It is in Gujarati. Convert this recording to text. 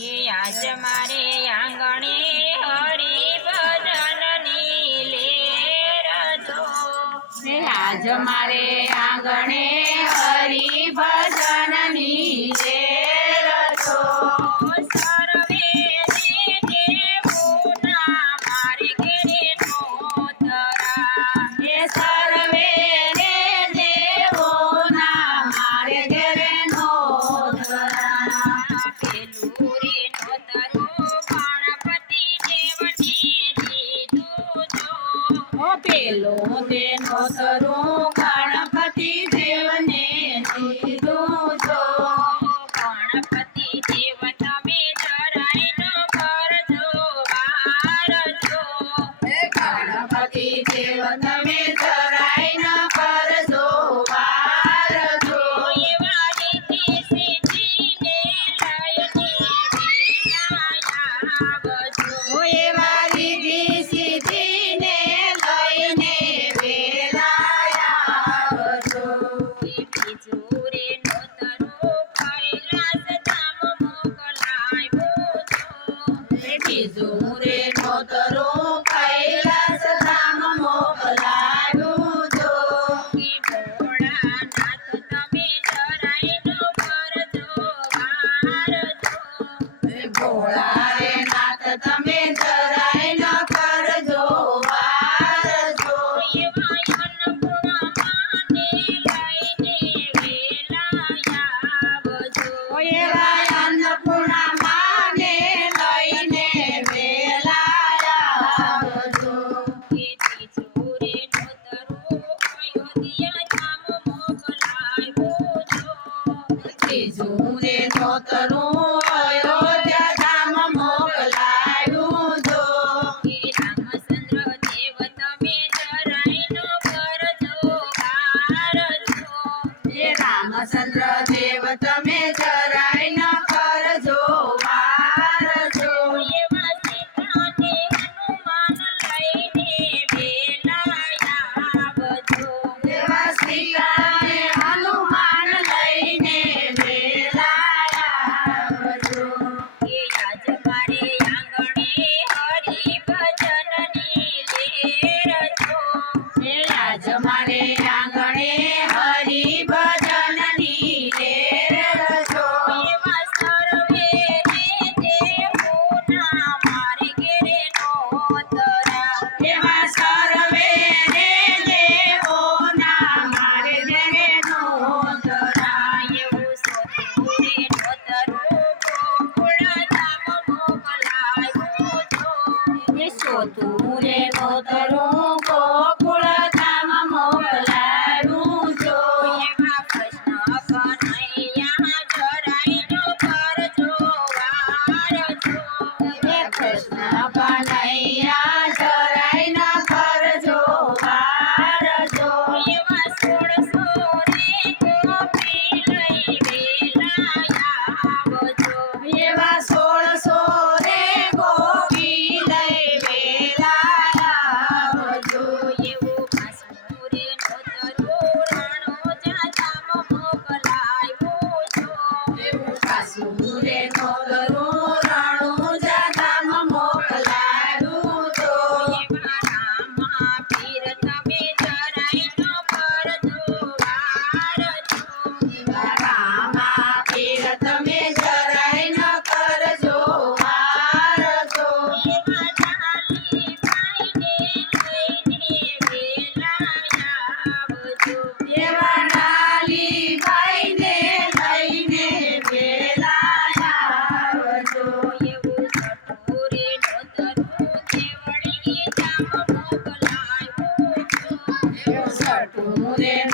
આજ મારે આંગણે હરી ભજનની લેર જો આજ મારે આંગણે પેલો તેનો સરો ગણપતિ દેવને દીધો ગણપતિ દેવ તમે ધરાયનો કરજો વારજો ગણપતિ દેવ તમે ભોળા તમે જરાય ન કરજો જોઈએ વાયન લઈને વેલા આવજો એ વાયન પુરામાને લઈને વેલા આવજો Sandra Day. પોતુને પોતરું ગોકુળ ધામ મોકલાડું જો એમાં કૃષ્ણ કનૈયા જરાઈનો પર જો વાર જો કૃષ્ણ કનૈયા જરાઈના પર જો વાર જો એમાં Kemudian.